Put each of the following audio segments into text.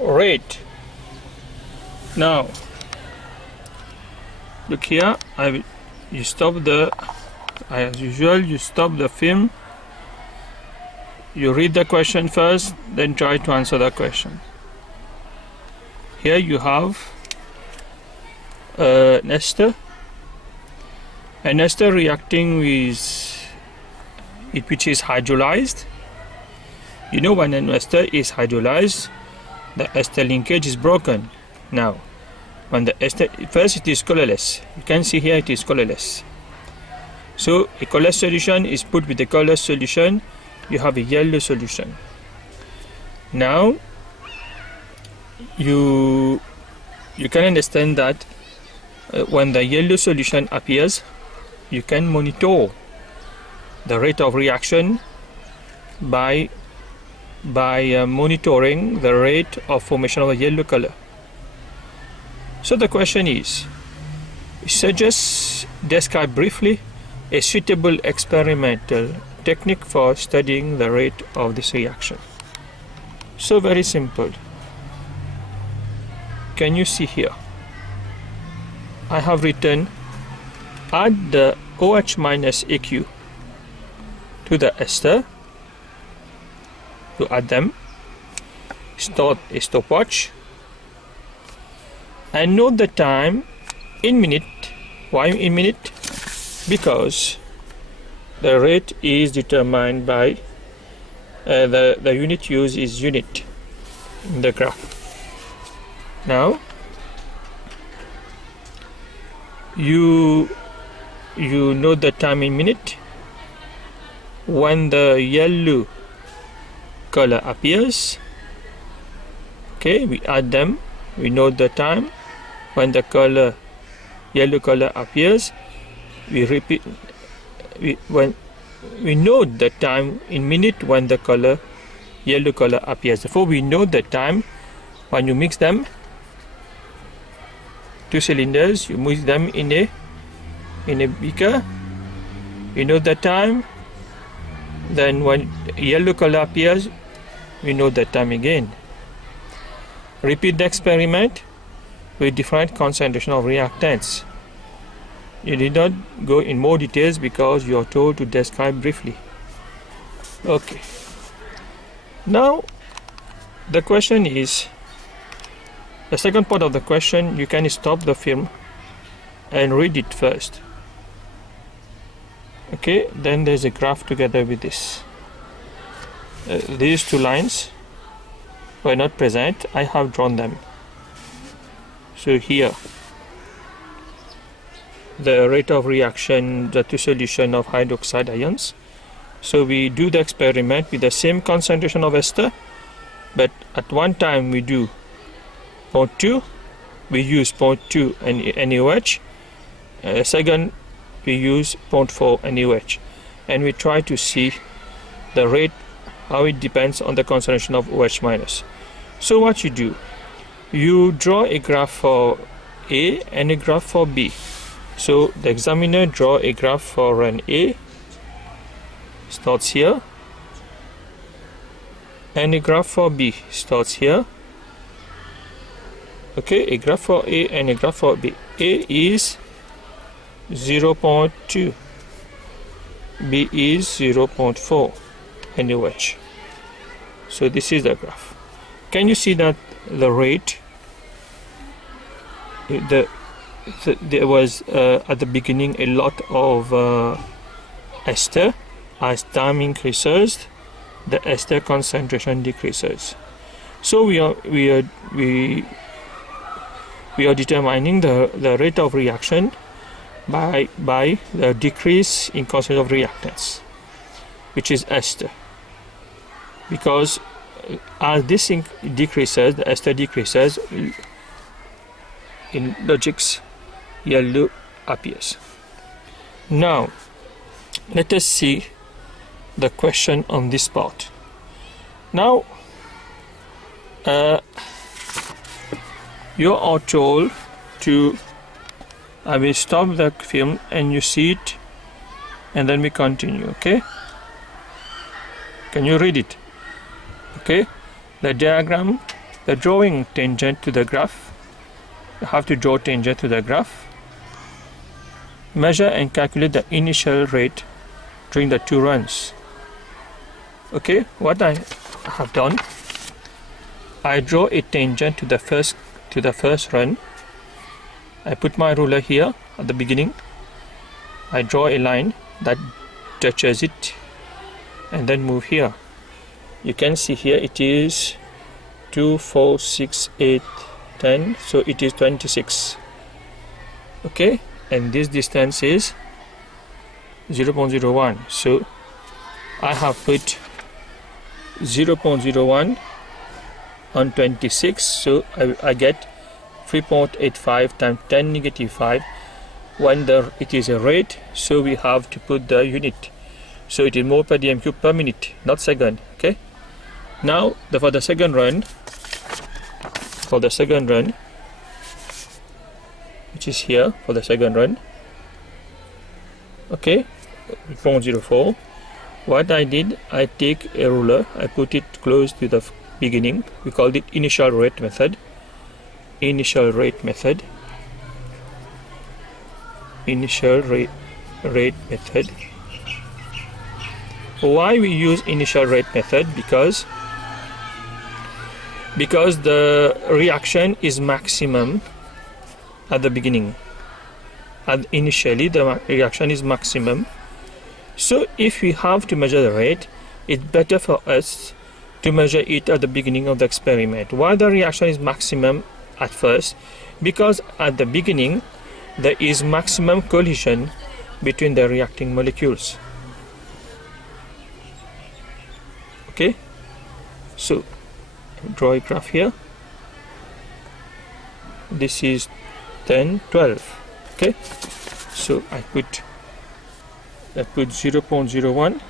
rate. Now look here, you stop the, as usual, you stop the film, you read the question first, then try to answer the question. Here you have an ester reacting with it, which is hydrolyzed. You know, when an ester is hydrolyzed, the ester linkage is broken. Now, when the ester, first it is colorless. You can see here it is colorless. So a colorless solution is put with a colorless solution. You have a yellow solution. Now you can understand that when the yellow solution appears, you can monitor the rate of reaction by monitoring the rate of formation of a yellow color. So the question is, describe briefly a suitable experimental technique for studying the rate of this reaction. So very simple. Can you see here? I have written, add the OH minus AQ to the ester. To add them, start a stopwatch and note the time in minute. Why in minute? Because the rate is determined by the unit used is unit in the graph. Now you note the time in minute. When the yellow color appears, okay, we add them, we note the time. When the yellow color appears, we repeat, we note the time in minute when the yellow color appears. Therefore we note the time when you mix them, two cylinders, you mix them in a beaker, you note the time. Then when yellow color appears, we know the time again. Repeat the experiment with different concentration of reactants. You did not go in more details because you are told to describe briefly. Okay. Now the question is, the second part of the question, you can stop the film and read it first. Okay, then there's a graph together with this. These two lines were not present. I have drawn them. So here, the rate of reaction, the two solution of hydroxide ions. So we do the experiment with the same concentration of ester, but at one time we do 0.2, we use 0.2 NaOH. Second, we use 0.4 NaOH, and we try to see the rate, how it depends on the concentration of OH minus. So what you do, you draw a graph for A and a graph for B. So the examiner draw a graph for run A, starts here, and a graph for B starts here. Okay, a graph for A and a graph for B. A is 0.2, B is 0.4 NaOH. So this is the graph. Can you see that the rate, there was at the beginning a lot of ester. As time increases, the ester concentration decreases. So we are determining the rate of reaction by the decrease in concentration of reactants, which is ester. Because as this decreases, the ester decreases, in logics yellow appears. Now let us see the question on this part. Now you are told to, I will stop the film and you see it, and then we continue. Okay, can you read it? Okay, the diagram the drawing tangent to the graph. You have to draw tangent to the graph. Measure and calculate the initial rate during the 2 runs. Okay, what I have done, I draw a tangent to the first run. I put my ruler here at the beginning. I draw a line that touches it and then move here. You can see here it is 2, 4, 6, 8, 10, so it is 26. Okay, and this distance is 0.01. So I have put 0.01 on 26, so I get 3.85 times 10 negative 5. When it is a rate, so we have to put the unit. So it is mole per dm cube per minute, not second. Okay. Now for the second run, which is here for the second run. Okay, 0.04. What I did, I take a ruler, I put it close to the beginning. We called it initial rate method. Initial rate method. Why we use initial rate method? Because the reaction is maximum at the beginning. Initially the reaction is maximum. So if we have to measure the rate, it's better for us to measure it at the beginning of the experiment. Why the reaction is maximum at first? Because at the beginning there is maximum collision between the reacting molecules. Okay, so draw a graph here. This is 10, 12. Okay, so I put 0.01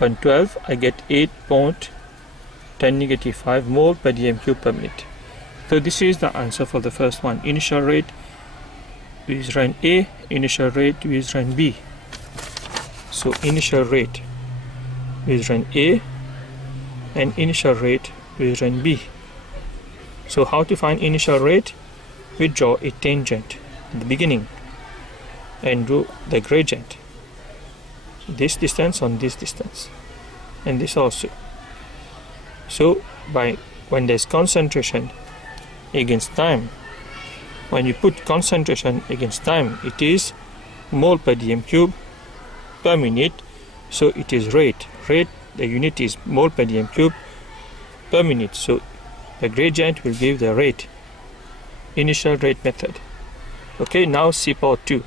on 12. I get 8.10 negative 5 mole per dm cube per minute. So this is the answer for the first one. Initial rate is run A, initial rate is run B. So initial rate is run A and initial rate is run B. So how to find initial rate? We draw a tangent at the beginning and do the gradient. This distance on this distance and this also. So when there's concentration against time, when you put concentration against time, it is mole per dm cube per minute. So it is rate. The unit is mole per dm cube per minute. So the gradient will give the rate. Initial rate method. Okay, now see part 2.